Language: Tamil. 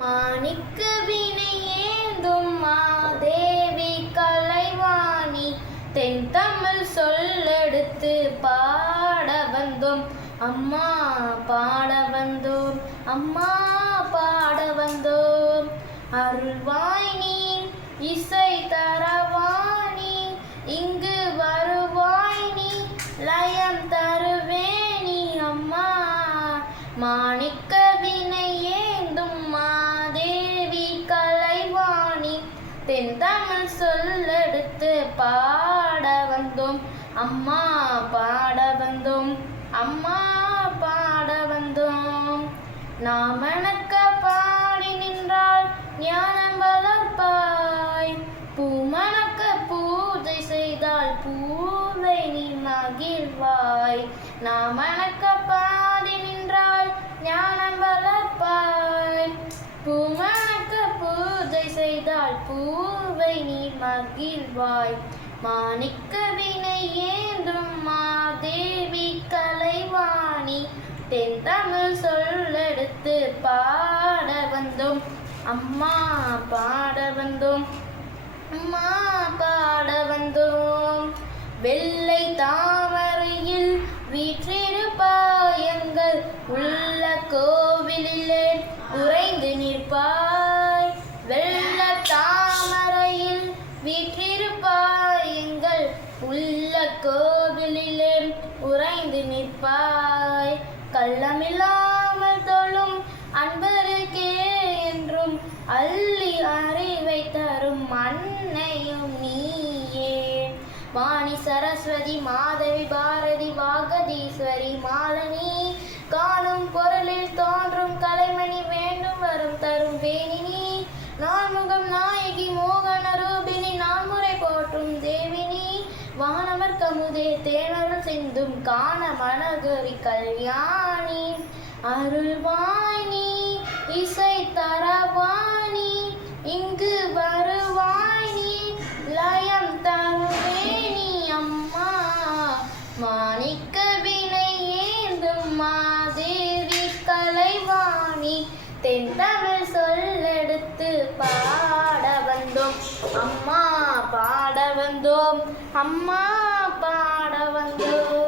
மாணிக்க வினையேந்தும் மாதேவி கலைவாணி தென் தமிழ் சொல்லெடுத்து பாட வந்தோம். அம்மா பாட வந்தோம் அம்மா பாட வந்தோம். அருள்வாயினி இசை தரவாணி இங்கு வருவாயினி லயம் தருவேணி அம்மா. மாணிக்க பாட வந்தோம். அம்மா பாட வந்தோம். அம்மா பாட வந்தோம். நாம் வணக்க பாடி நின்றால் ஞானம் வளர்ப்பாய். பூமணக்க பூஜை செய்தால் பூவை நீ மகிழ்வாய். நாம் வணக்க பாடி நின்றால் ஞானம் வளர்ப்பாய். பூமணக்க பூஜை செய்தால் பூ நீ மகிழ்வாய். மாணிக்க வினை ஏந்தும் மாதேவி கலைவாணி. தென் தமிழ் சொல்லெடுத்து பாட வந்தோம். அம்மா பாட வந்தோம். அம்மா பாட வந்தோம். வெள்ளை தாமரையில் வீற்றிருப்பாயங்கள். உள்ள கோவிலிலே உள்ள கோவிலிலே உறைந்து நிற்பாய். கள்ளமில்லாமல் தொழும் அன்பருக்கே என்றும் அள்ளி அறிவை தரும் மண்ணையும் நீயே. வாணி சரஸ்வதி மாதவி பாரதி வாகதீஸ்வரி மாலனி காணும் பொருளில் தோன்றும் கலைமணி வேண்டும் வரும் தரும் வேணினி. நான்முகம் நாயகி மோகன ரூபினி நான்முறை போற்றும் தேவி. வானவர் கமுதே தேனருள் சிந்தும் காண மனகரி கல்யாணி. அருள்வாணி இசை தரவாணி இங்கு வருவாணி லயம் தருவேணி அம்மா. மாணிக்க வினை ஏந்தும் மாதேவி கலைவாணி. தென் தமிழ் சொல்லெடுத்து பாட வந்தோம். அம்மா அம்மா பாட வந்தோம்.